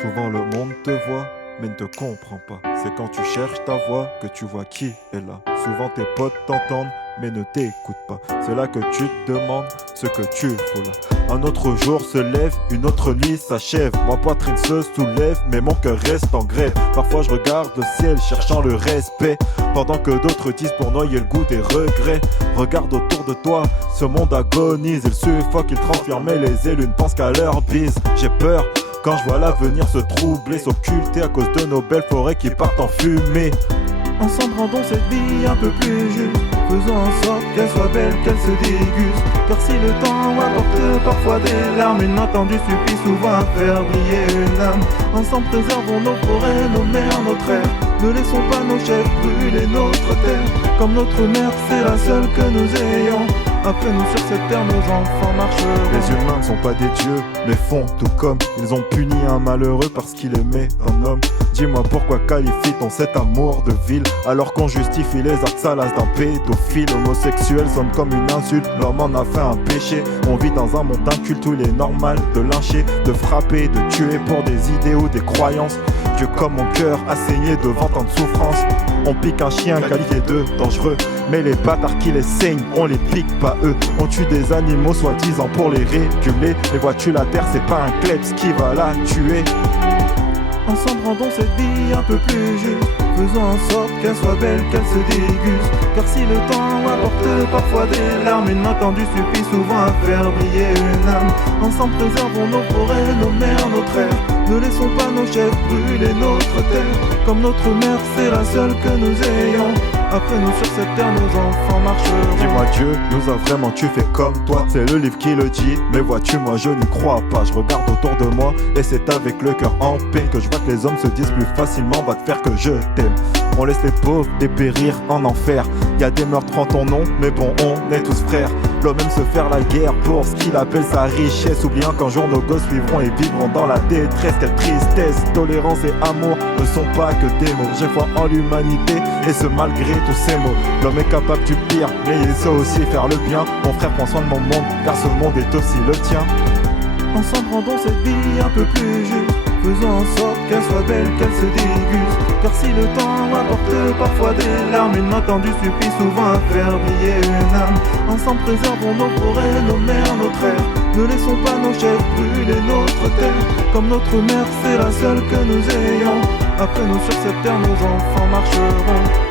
Souvent le monde te voit, mais ne te comprend pas. C'est quand tu cherches ta voix que tu vois qui est là. Souvent tes potes t'entendent, mais ne t'écoutent pas. C'est là que tu te demandes ce que tu fous là. Un autre jour se lève, une autre nuit s'achève. Ma poitrine se soulève, mais mon cœur reste en grève. Parfois je regarde le ciel, cherchant le respect, pendant que d'autres disent pour noyer le goût des regrets. Regarde autour de toi, ce monde agonise. Il suffoque, il transforme les élus, ne pensent qu'à leur bise. J'ai peur quand je vois l'avenir se troubler, s'occulter à cause de nos belles forêts qui partent en fumée. Ensemble rendons cette vie un peu plus juste, faisons en sorte qu'elle soit belle, qu'elle se déguste. Car si le temps apporte parfois des larmes, une entendue suffit souvent à faire briller une âme. Ensemble préservons nos forêts, nos mers, nos terres. Ne laissons pas nos chefs brûler notre terre. Comme notre mère, c'est la seule que nous ayons. Après nous sur cette terre, nos enfants marcheront. Les humains ne sont pas des dieux, mais font tout comme. Ils ont puni un malheureux parce qu'il aimait un homme. Dis-moi pourquoi qualifie-t-on cet amour de ville, alors qu'on justifie les actes salaces d'un pédophile. Homosexuel sonne comme une insulte, l'homme en a fait un péché. On vit dans un monde inculte où il est normal de lyncher, de frapper, de tuer pour des idéaux, des croyances. Dieu comme mon cœur a saigné devant tant de souffrance. On pique un chien qualifié de dangereux, mais les bâtards qui les saignent, on les pique pas eux. On tue des animaux soi-disant pour les réguler. Mais vois-tu, la terre c'est pas un kleps qui va la tuer. Ensemble rendons cette vie un peu plus juste, faisons en sorte qu'elle soit belle, qu'elle se déguste. Car si le temps apporte parfois des larmes, une entendue suffit souvent à faire briller une âme. Ensemble préservons nos forêts, nos mers, nos terres. Ne laissons pas nos chefs brûler notre terre. Comme notre mère, c'est la seule que nous ayons. Après nous sur cette terre, nos enfants marcheront. Dis-moi Dieu nous a vraiment tu fais comme toi. C'est le livre qui le dit, mais vois-tu moi je n'y crois pas. Je regarde autour de moi et c'est avec le cœur en peine que je vois que les hommes se disent plus facilement va te faire que je t'aime. On laisse les pauvres dépérir en enfer. Y a des meurtres en ton nom, mais bon on est tous frères. L'homme aime se faire la guerre pour ce qu'il appelle sa richesse, oubliant qu'un jour nos gosses vivront et vivront dans la détresse. Quelle tristesse, tolérance et amour ne sont pas que des mots. J'ai foi en l'humanité et ce malgré tous ces mots. L'homme est capable du pire, mais il sait aussi faire le bien. Mon frère prends soin de mon monde, car ce monde est aussi le tien. Ensemble rendons cette vie un peu plus juste, faisons en sorte qu'elle soit belle, qu'elle se déguste. Car si le temps apporte parfois des larmes, une entendue suffit souvent à faire briller une âme. Ensemble préservons nos forêts, nos mers, nos terres. Ne laissons pas nos chefs brûler notre terre. Comme notre mère, c'est la seule que nous ayons. Après nous sur cette terre, nos enfants marcheront.